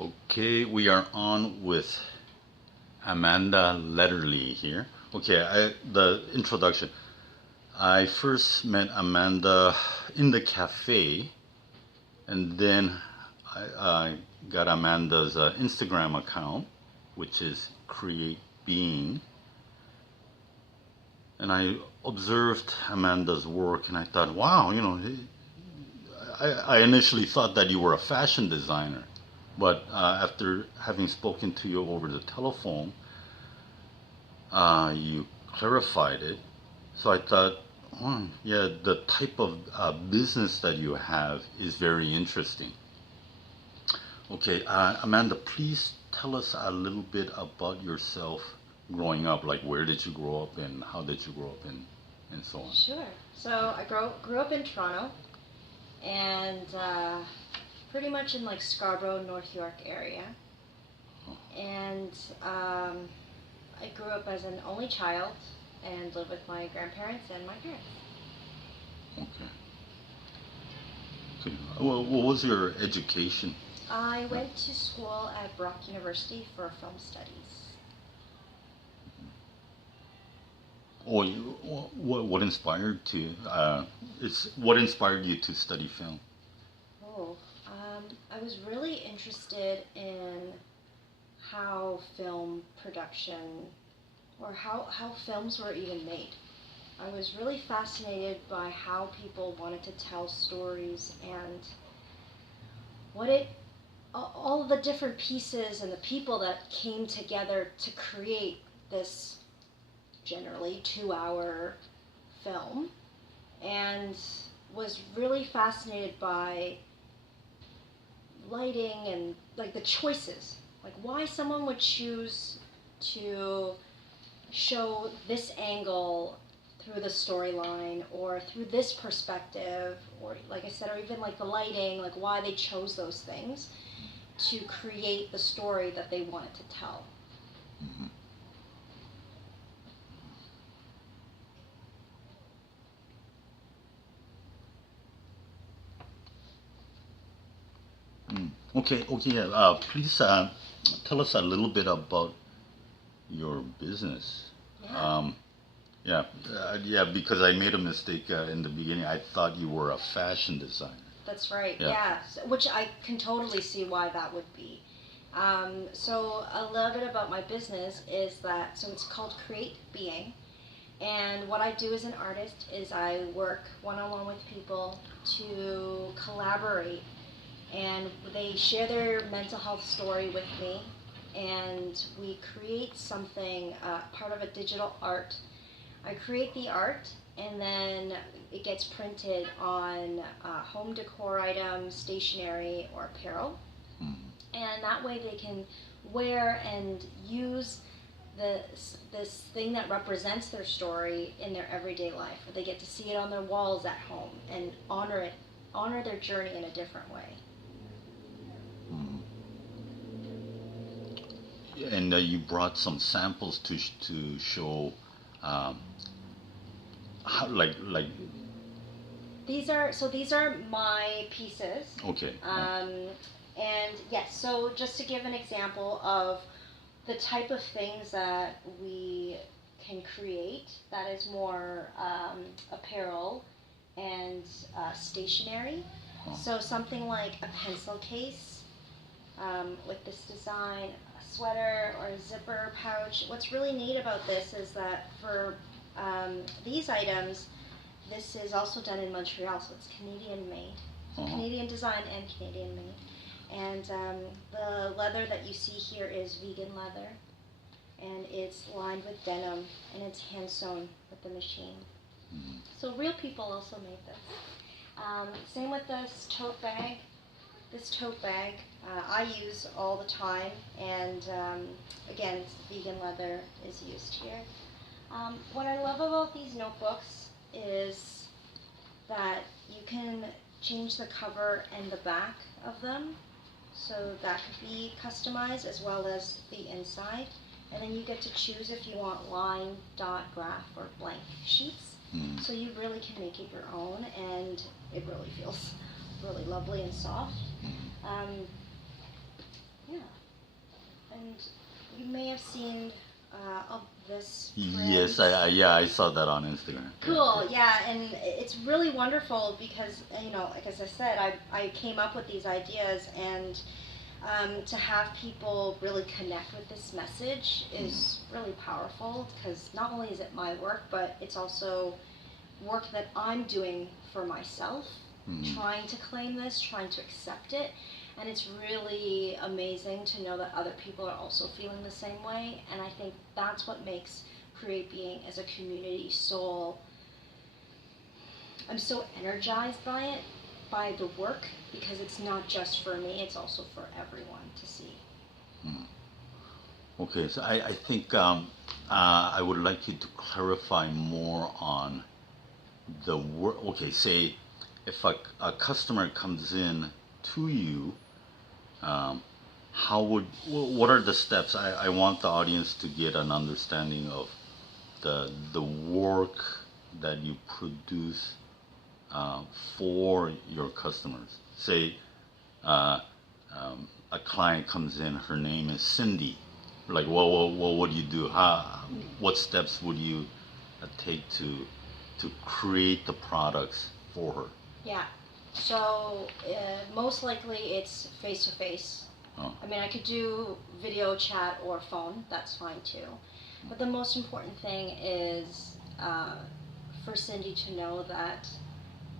Okay, we are on with Amanda Lederle here. Okay, the introduction. I first met Amanda in the cafe, and then I got Amanda's Instagram account, which is Create Being. And I observed Amanda's work, and I thought, wow, I initially thought that you were a fashion designer. But after having spoken to you over the telephone, you clarified it. So I thought, yeah, the type of business that you have is very interesting. Okay, Amanda, please tell us a little bit about yourself growing up. Like, where did you grow up and how did you grow up and so on? Sure. So I grew up in Toronto, and pretty much in like Scarborough, North York area. And I grew up as an only child and lived with my grandparents and my parents. Okay. Well, what was your education? I went to school at Brock University for film studies. Or what inspired what inspired you to study film? I was really interested in how film production, or how films were even made. I was really fascinated by how people wanted to tell stories and all of the different pieces and the people that came together to create this generally 2-hour film, and was really fascinated by lighting and like the choices, like why someone would choose to show this angle through the storyline or through this perspective, or like I said, or even like the lighting, like why they chose those things to create the story that they wanted to tell. Mm-hmm. Okay, yeah. Please tell us a little bit about your business. Yeah. Yeah, because I made a mistake in the beginning. I thought you were a fashion designer. That's right, Yeah. yeah. Which I can totally see why that would be. So a little bit about my business is that, so it's called Create Being. And what I do as an artist is I work one-on-one with people to collaborate, and they share their mental health story with me, and we create something, part of a digital art. I create the art, and then it gets printed on home decor items, stationery, or apparel. And that way they can wear and use this thing that represents their story in their everyday life, where they get to see it on their walls at home and honor their journey in a different way. And you brought some samples to show how like These are my pieces. Okay. And yes, so just to give an example of the type of things that we can create, that is more apparel and stationery. So something like a pencil case with this design, a sweater or a zipper pouch. What's really neat about this is that for these items, this is also done in Montreal, so it's Canadian made. So Canadian design and Canadian made. And the leather that you see here is vegan leather, and it's lined with denim, and it's hand sewn with the machine. So real people also made this. Same with this tote bag. This tote bag I use all the time, and again, vegan leather is used here. What I love about these notebooks is that you can change the cover and the back of them, so that could be customized, as well as the inside. And then you get to choose if you want line, dot, graph, or blank sheets. So you really can make it your own, and it really feels really lovely and soft. And you may have seen of this Yes, print. I saw that on Instagram. Cool, yeah, and it's really wonderful because, like as I said, I came up with these ideas, and to have people really connect with this message is really powerful, because not only is it my work, but it's also work that I'm doing for myself, trying to claim this, trying to accept it. And it's really amazing to know that other people are also feeling the same way. And I think that's what makes Create Being as a community I'm so energized by it, by the work, because it's not just for me, it's also for everyone to see. Okay, so I think I would like you to clarify more on the work. Okay, say if a customer comes in to you, what are the steps? I want the audience to get an understanding of the work that you produce for your customers. Say a client comes in, her name is Cindy. Like, what would you do? What steps would you take to create the products for her? Yeah. So most likely it's face to face. I mean, I could do video chat or phone. That's fine too. But the most important thing is for Cindy to know that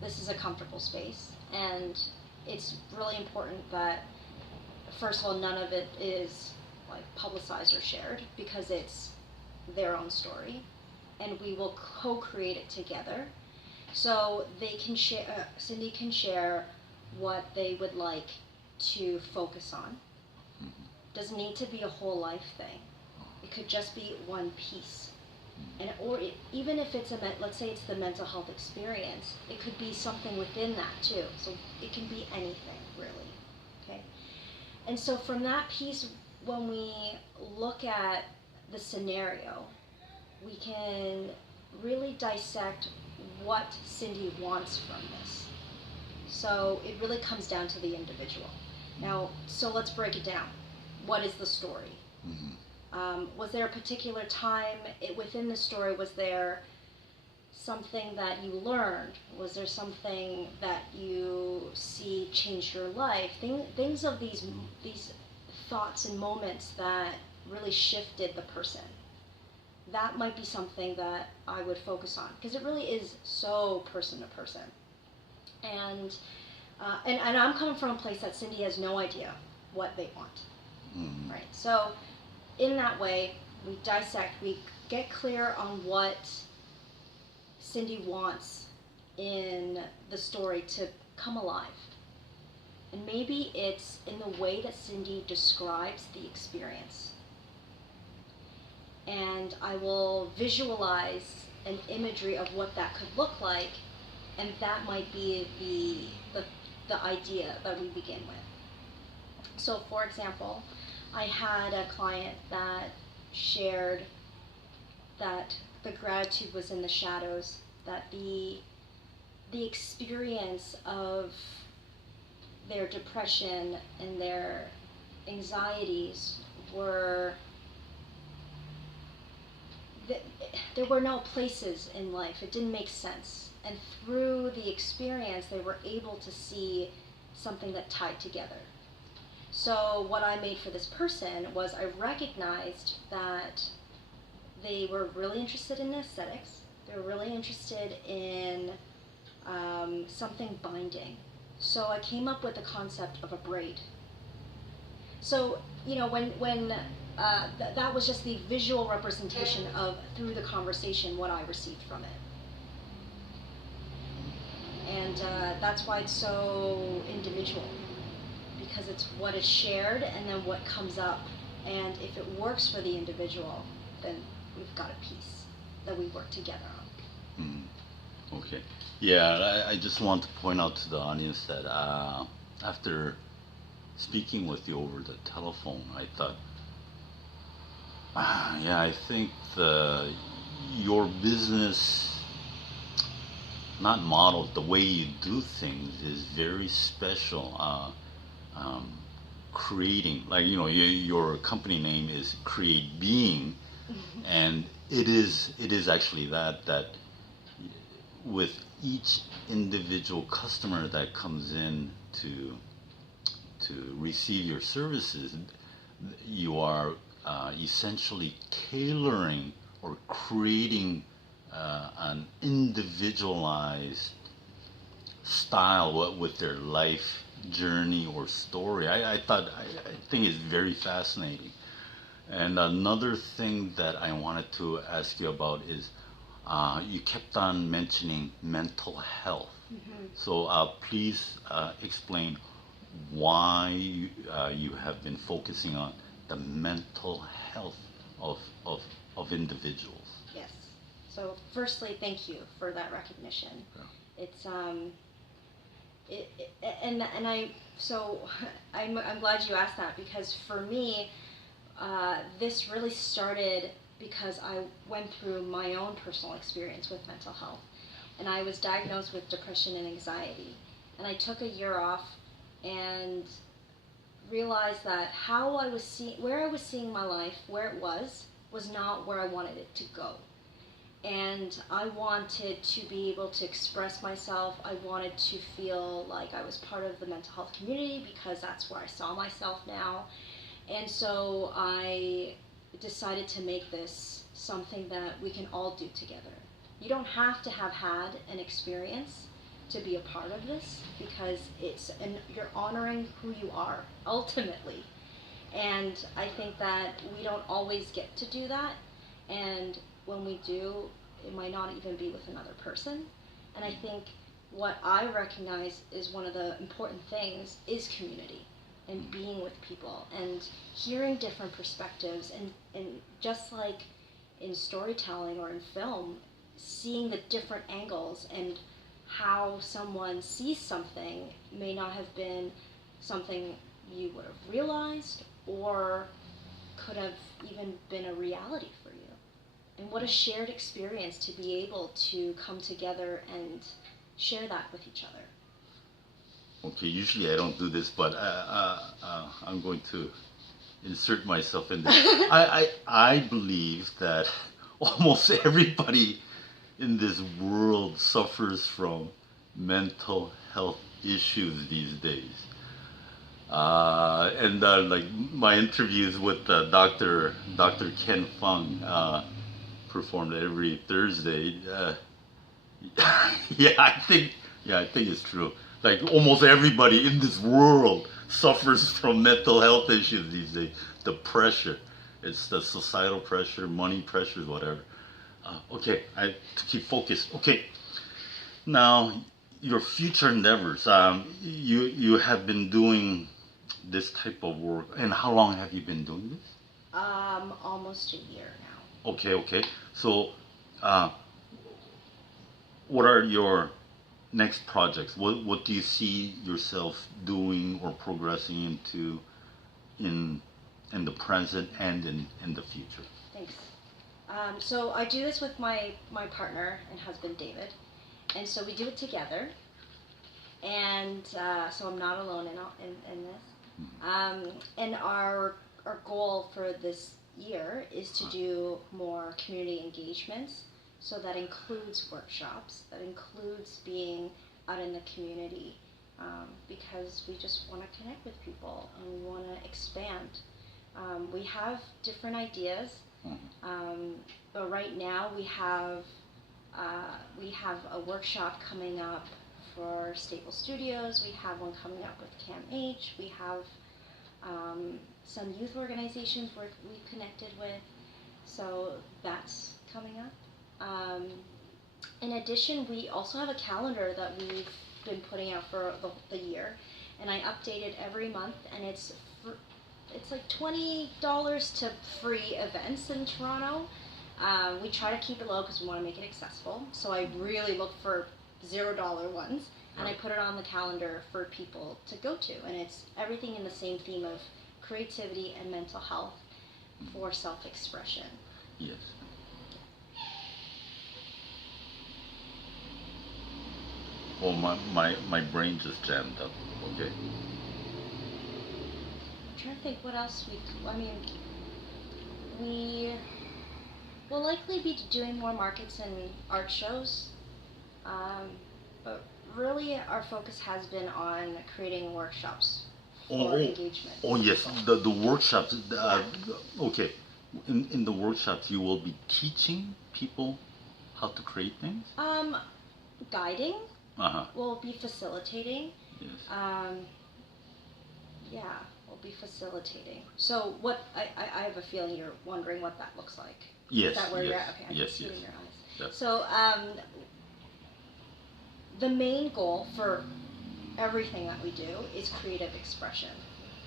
this is a comfortable space, and it's really important that, first of all, none of it is like publicized or shared, because it's their own story, and we will co-create it together. So they can share. Cindy can share what they would like to focus on. Doesn't need to be a whole life thing. It could just be one piece. And even if it's let's say it's the mental health experience, it could be something within that too. So it can be anything, really. Okay. And so from that piece, when we look at the scenario, we can really dissect what Cindy wants from this. So it really comes down to the individual. Now, so let's break it down. What is the story? Was there a particular time within the story? Was there something that you learned? Was there something that you see changed your life? Things of these thoughts and moments that really shifted the person. That might be something that I would focus on, because it really is so person to person. And I'm coming from a place that Cindy has no idea what they want. Right? So in that way, we dissect, we get clear on what Cindy wants in the story to come alive. And maybe it's in the way that Cindy describes the experience. And I will visualize an imagery of what that could look like, and that might be the idea that we begin with. So for example, I had a client that shared that the gratitude was in the shadows, that the experience of their depression and their anxieties were, there were no places in life. It didn't make sense. And through the experience, they were able to see something that tied together. So what I made for this person was I recognized that they were really interested in aesthetics. They were really interested in something binding. So I came up with the concept of a braid. So, when that was just the visual representation of, through the conversation, what I received from it. And that's why it's so individual, because it's what is shared and then what comes up. And if it works for the individual, then we've got a piece that we work together on. Okay. Yeah, I just want to point out to the audience that after speaking with you over the telephone, I thought, I think your business, not model, the way you do things is very special. creating, like, your company name is Create Being, and it is actually that with each individual customer that comes in to receive your services, you are essentially tailoring or creating an individualized style with their life journey or story. I think it's very fascinating. And another thing that I wanted to ask you about is you kept on mentioning mental health. So please explain why you have been focusing on the mental health of, of, of individuals. Yes. So, firstly, thank you for that recognition. Yeah. It's and I so I'm glad you asked that, because for me, this really started because I went through my own personal experience with mental health, and I was diagnosed with depression and anxiety, and I took a year off and realized that where I was seeing my life, where it was not where I wanted it to go. And I wanted to be able to express myself. I wanted to feel like I was part of the mental health community, because that's where I saw myself now. And so I decided to make this something that we can all do together. You don't have to have had an experience to be a part of this, because you're honoring who you are ultimately. And I think that we don't always get to do that, and when we do, it might not even be with another person. And I think what I recognize is one of the important things is community, and being with people and hearing different perspectives, and just like in storytelling or in film, seeing the different angles and how someone sees something may not have been something you would have realized, or could have even been a reality for you. And what a shared experience to be able to come together and share that with each other. Okay, usually I don't do this, but I'm going to insert myself in this. I believe that almost everybody in this world suffers from mental health issues these days. And like my interviews with Dr. Ken Fung, performed every Thursday. Yeah, I think it's true. Like almost everybody in this world suffers from mental health issues these days. The pressure, it's the societal pressure, money pressures, whatever. Okay, I to keep focused. Okay, now your future endeavors. You have been doing this type of work, and how long have you been doing this? Almost a year now. Okay. So, what are your next projects? What do you see yourself doing or progressing into in the present and in the future? Thanks. So I do this with my partner and husband, David, and so we do it together. And so I'm not alone in this. And our goal for this year is to do more community engagements. So that includes workshops, that includes being out in the community, because we just want to connect with people and we want to expand. We have different ideas, but right now we have a workshop coming up for Staple Studios. We have one coming up with Cam H. We have some youth organizations we've connected with, so that's coming up. In addition, we also have a calendar that we've been putting out for the year, and I update it every month, and it's like $20 to free events in Toronto. We try to keep it low because we want to make it accessible, so I really look for $0 ones, and I put it on the calendar for people to go to, and it's everything in the same theme of creativity and mental health for self-expression. Yes. Well, my brain just jammed up. Okay. trying to think what else I mean, we will likely be doing more markets and art shows, but really our focus has been on creating workshops for engagement. Oh yes, the workshops. Okay, in the workshops you will be teaching people how to create things. Guiding. Uh-huh. We'll be facilitating. Yes. Yeah, we'll be facilitating. So what I have a feeling you're wondering what that looks like. Yes. Is that where yes, you're at? Okay, I yes, can see yes. it in your eyes. That's So the main goal for everything that we do is creative expression.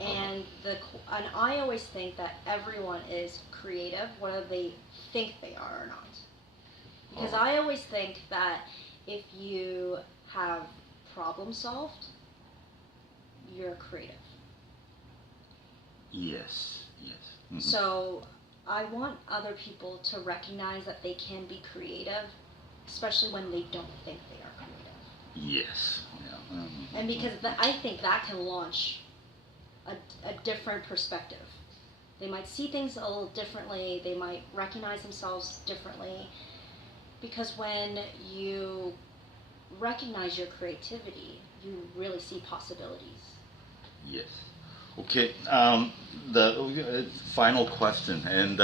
And and I always think that everyone is creative, whether they think they are or not. Because I always think that if you have problem solved, you're creative. Yes. Yes. Mhm. So I want other people to recognize that they can be creative, especially when they don't think they are creative. Yes. Yeah. And because I think that can launch a different perspective. They might see things a little differently, they might recognize themselves differently, because when you recognize your creativity, you really see possibilities. Yes. Okay. The final question, and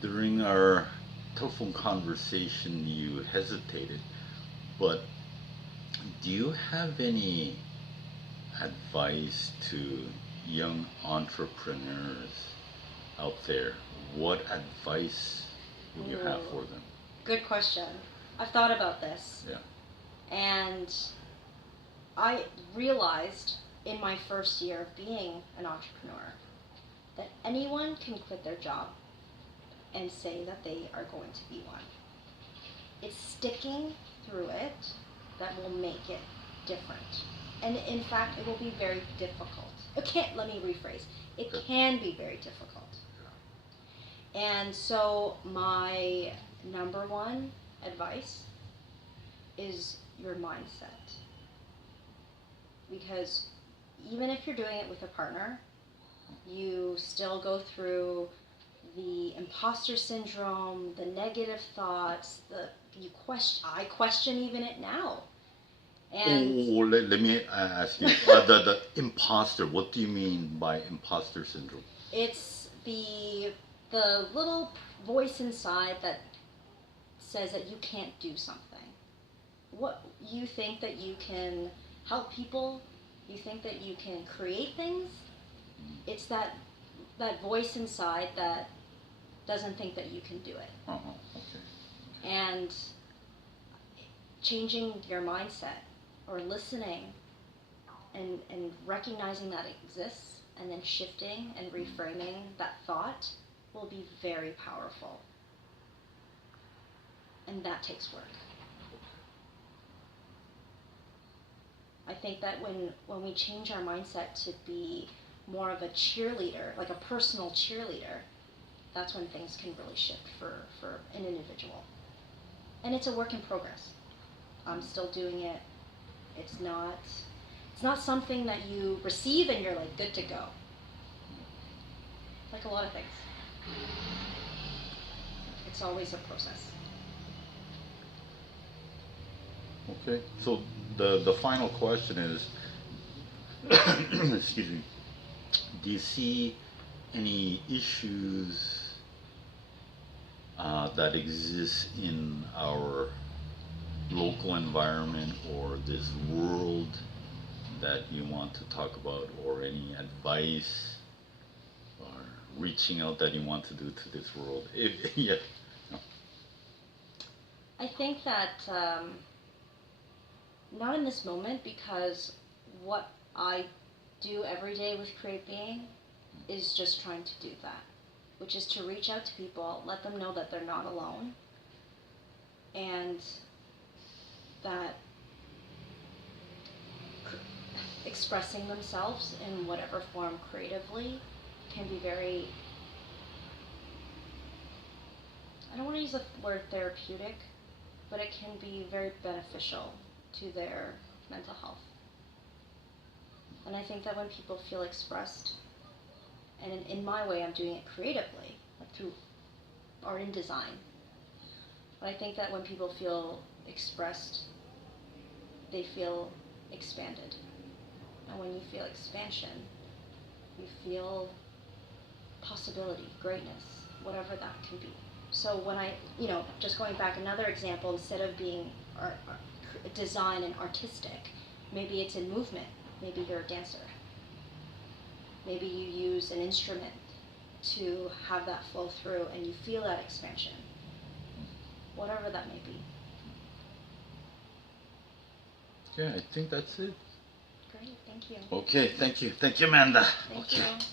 during our telephone conversation, you hesitated, but do you have any advice to young entrepreneurs out there? What advice would you have for them? Good question. I've thought about this. Yeah. And I realized in my first year of being an entrepreneur that anyone can quit their job and say that they are going to be one. It's sticking through it that will make it different. And in fact, it will be very difficult. Let me rephrase. It can be very difficult. And so my number one advice is your mindset. Because even if you're doing it with a partner, you still go through the imposter syndrome, the negative thoughts, I question even it now. And let me ask you, the imposter, what do you mean by imposter syndrome? it's the little voice inside that says that you can't do something. What you think that you can help people, you think that you can create things. It's that voice inside that doesn't think that you can do it. Okay. And changing your mindset or listening and recognizing that it exists and then shifting and reframing that thought will be very powerful. And that takes work. I think that when we change our mindset to be more of a cheerleader, like a personal cheerleader, that's when things can really shift for an individual. And it's a work in progress. I'm still doing it. It's not something that you receive and you're like good to go. Like a lot of things. It's always a process. Okay, so the final question is, excuse me, do you see any issues that exist in our local environment or this world that you want to talk about, or any advice or reaching out that you want to do to this world? Yeah. No. I think that not in this moment, because what I do every day with Create Being is just trying to do that, which is to reach out to people, let them know that they're not alone, and that expressing themselves in whatever form creatively can be very, I don't want to use the word therapeutic, but it can be very beneficial to their mental health. And I think that when people feel expressed, and in my way I'm doing it creatively, like through art and design, but I think that when people feel expressed, they feel expanded. And when you feel expansion, you feel possibility, greatness, whatever that can be. So when I, just going back, another example, instead of being design and artistic, maybe it's in movement. Maybe you're a dancer. Maybe you use an instrument to have that flow through and you feel that expansion. Whatever that may be. Yeah, I think that's it. Great, thank you. Okay, thank you. Thank you, Amanda. Thank okay. you.